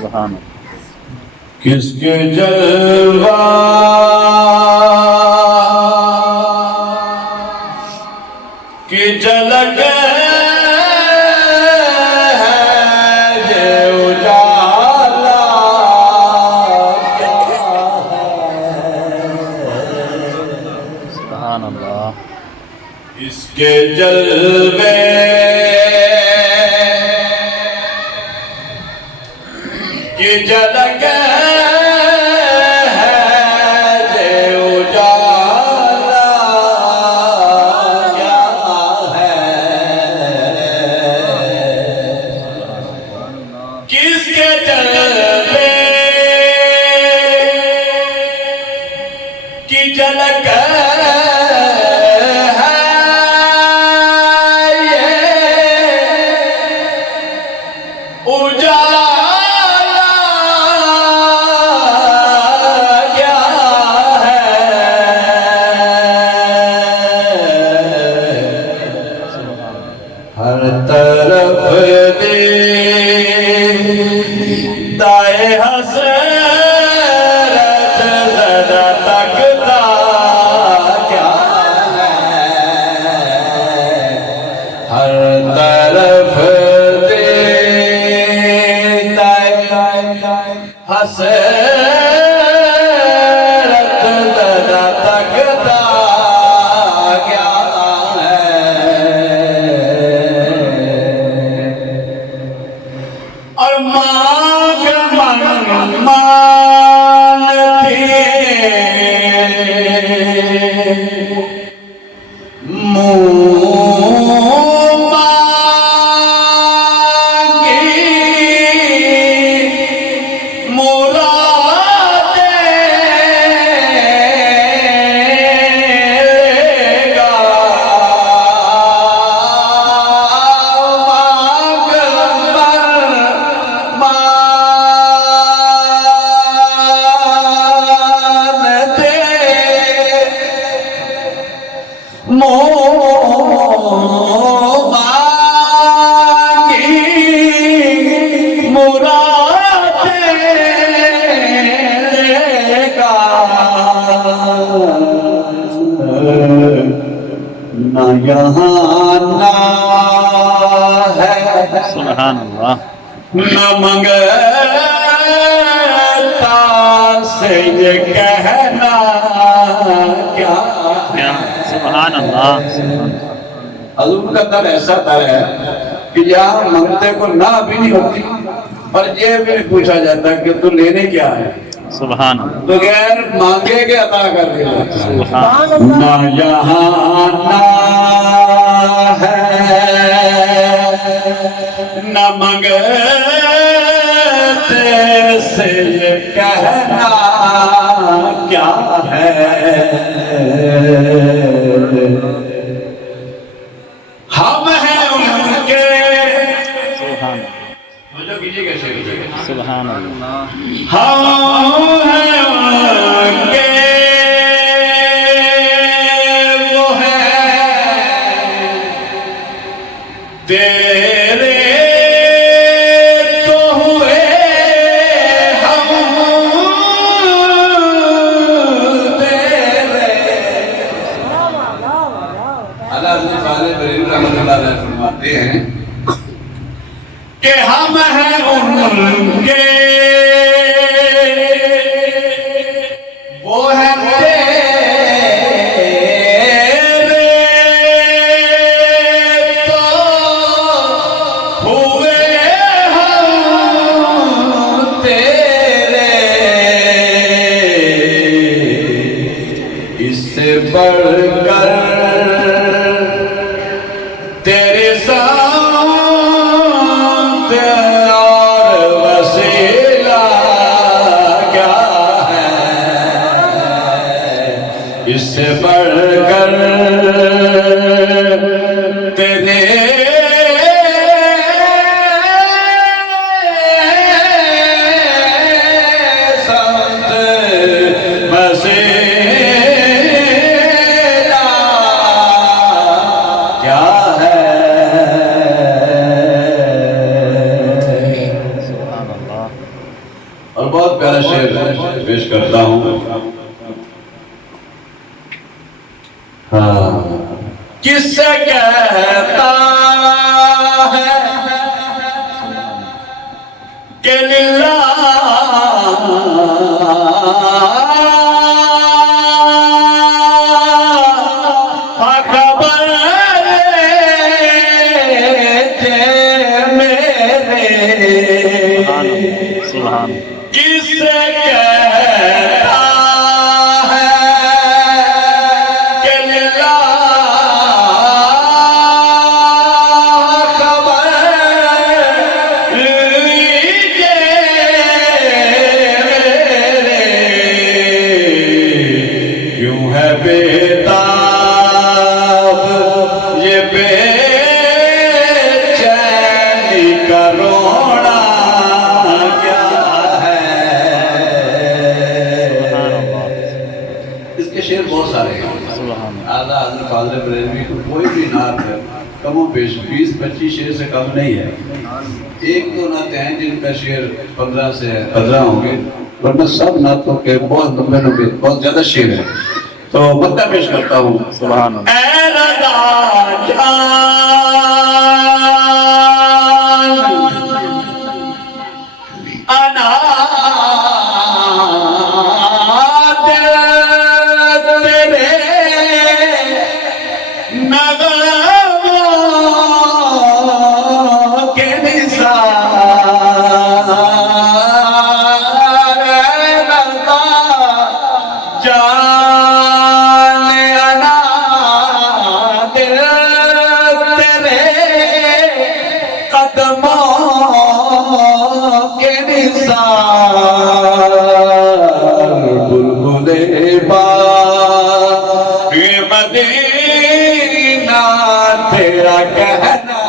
سبحان کس کے جلوہ کی جھلک ہے یہ اجالا سبحان اللہ اس کے جلوے کی جھلک ہے یہ اجالا کیا ہے کس کے جلوے کی جھلک ہر طرف دائے حسرت زدہ تکتا کیا ہے ہر طرف دائے حسرت زدہ تکتا کیا اور مانگ مان تھی مانگی مراد گا نہ یہاں نہ ہے سبحان اللہ نہ منگتا سے یہ کہنا کیا ہے سبحان اللہ حضور کا در ایسا در ہے کہ یہاں منگتے کو نہ بھی نہیں ہوتی اور یہ بھی پوچھا جاتا کہ تو لینے کیا ہے سبحان اللہ تو غیر مانگے کے عطا کر دے سبحان نہ یہاں نہ ہے نہ منگتے سے یہ کہنا کیا ہے ہم ہیں ان کے سبحان اللہ ہم ہیں ان کے وہ ہیں تیرے تو ہوئے ہم تیرے حضرت صالح بریلوی رحمۃ اللہ علیہ فرماتے ہیں کہ ہم ہیں ان کے وہ ہے اور بہت پیارا شعر پیش کرتا ہوں. ہاں کس سے کہتا ہے کہ للہ خبر میرے سبحان کس سے کہتا ہے کہ للہ خبر لیجیے میرے کیوں ہے بیتاب یہ بے چینی کا رونا کیا ہے. اس کے شعر بہت سارے ہیں. سبحان اعلیٰ حضرت فاضل بریلوی کو کوئی بھی نعت ہے کم و بیش 20-25 شعر سے کم نہیں ہے. ایک دو نعتیں ہیں جن کا شعر 15 سے 15 ہوں گے، ورنہ سب نعتوں کے بہت لمبے لمبے بہت زیادہ شعر ہیں. تو مدہ پیش کرتا ہوں. سبحان اللہ. اے رضا جان انا تیرے نغموں کے نثار. اے رضا جان انا تیرے قدموں کے نثار. بلبلے باغ مدینہ تیرا کہنا